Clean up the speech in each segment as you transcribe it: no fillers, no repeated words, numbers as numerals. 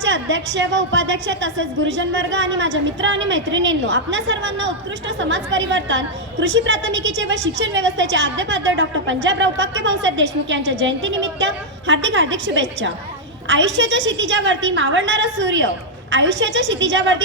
कार्यक्रमाचे अध्यक्ष व उपाध्यक्ष तसेच गुरुजन वर्ग आणि माझ्या मित्र आणि मैत्रिणींनो, आपल्या सर्वांना उत्कृष्ट समाज परिवर्तन, कृषी प्राथमिकीचे व शिक्षण व्यवस्थेचे आद्यपाद्य डॉक्टर पंजाबराव उपाख्य भाऊसाहेब देशमुख यांच्या जयंतीनिमित्त हार्दिक हार्दिक शुभेच्छा। आयुष्याच्या क्षितिजावरती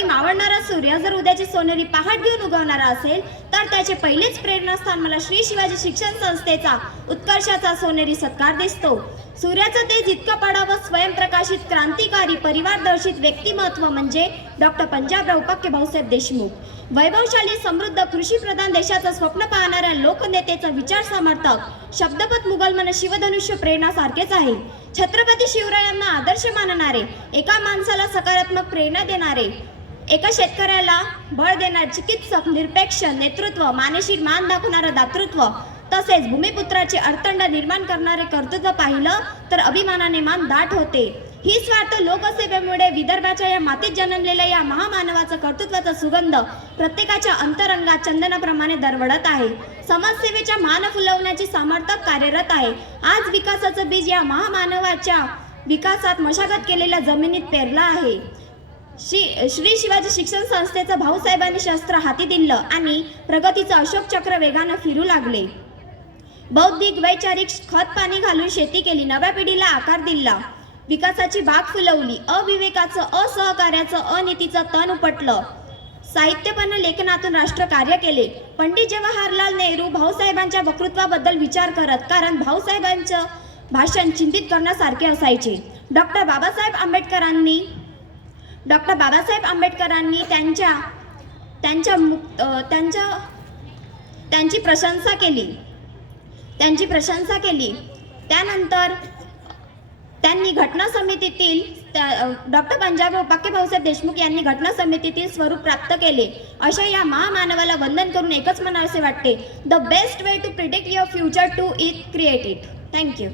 मावळणारा सूर्य जर उद्याची सोनेरी पहाट घेऊन उगवणारा असेल तर त्याचे पहिलेच प्रेरणास्थान मला श्री शिवाजी शिक्षण संस्थेचा उत्कर्षाचा सोनेरी सत्कार दिसतो। सूर्याचं तेज इतकं पडावं स्वयंप्रकाशित क्रांतिकारी परिवारदर्शित व्यक्तिमत्व म्हणजे डॉक्टर पंजाबराव उपाख्य भाऊसाहेब देशमुख। वैभवशाली समृद्ध कृषीप्रधान देशाचं स्वप्न पाहणाऱ्या लोकनेतेचा विचार समर्थक शब्दपत मुघलमन शिवधनुष्य प्रेरणासारखेच आहे। छत्रपती शिवरायांना आदर्श मानणारे, एका माणसाला सकारात्मक प्रेरणा देणारे, एका शेतकऱ्याला बळ देणारे चिकित्सक, निरपेक्ष नेतृत्व, मानेशीर मान दाखवणारं दातृत्व तसेच भूमिपुत्राचे अर्थंड निर्माण करणारे कर्तृत्व पाहिलं तर अभिमानाने मान दाट होते। ही स्वार्थ लोकसेवेमुळे विदर्भाच्या या मातीत जन्मलेल्या या महामानवाचा कर्तृत्वाचा सुगंध प्रत्येकाच्या अंतरंगात चंदनाप्रमाणे दरवळत आहे। समाजसेवेच्या मान फुलवण्याची सामर्थ्य कार्यरत आहे। आज विकासाचं बीज या महामानवाच्या विकासात मशागत केलेल्या जमिनीत पेरलं आहे। श्री शिवाजी शिक्षण संस्थेचं भाऊसाहेबांनी शस्त्र हाती दिलं आणि प्रगतीचं अशोक चक्र वेगानं फिरू लागले। बौद्धिक वैचारिक खत पाणी घालून शेती केली, नव्या पिढीला आकार दिला, विकासाची बाग फुलवली, अविवेकाचं, असहकार्याचं, अनीतीचं तण उपटलं, साहित्यपण लेखनातून राष्ट्रकार्य केले। पंडित जवाहरलाल नेहरू भाऊसाहेबांच्या वक्तृत्वाबद्दल विचार करत, कारण भाऊसाहेबांचं भाषण चिंतित करण्यासारखे असायचे। डॉक्टर बाबासाहेब आंबेडकरांनी त्यांची प्रशंसा केली। त्यानंतर त्यांनी घटना समितीतील डॉक्टर पंजाबराव उपाख्य भाऊसाहेब देशमुख यांनी घटना समितीतील स्वरूप प्राप्त केले। अशा या महामानवाला वंदन करून एकच म्हणावेसे वाटते, the best way to predict your future to it create it. Thank you.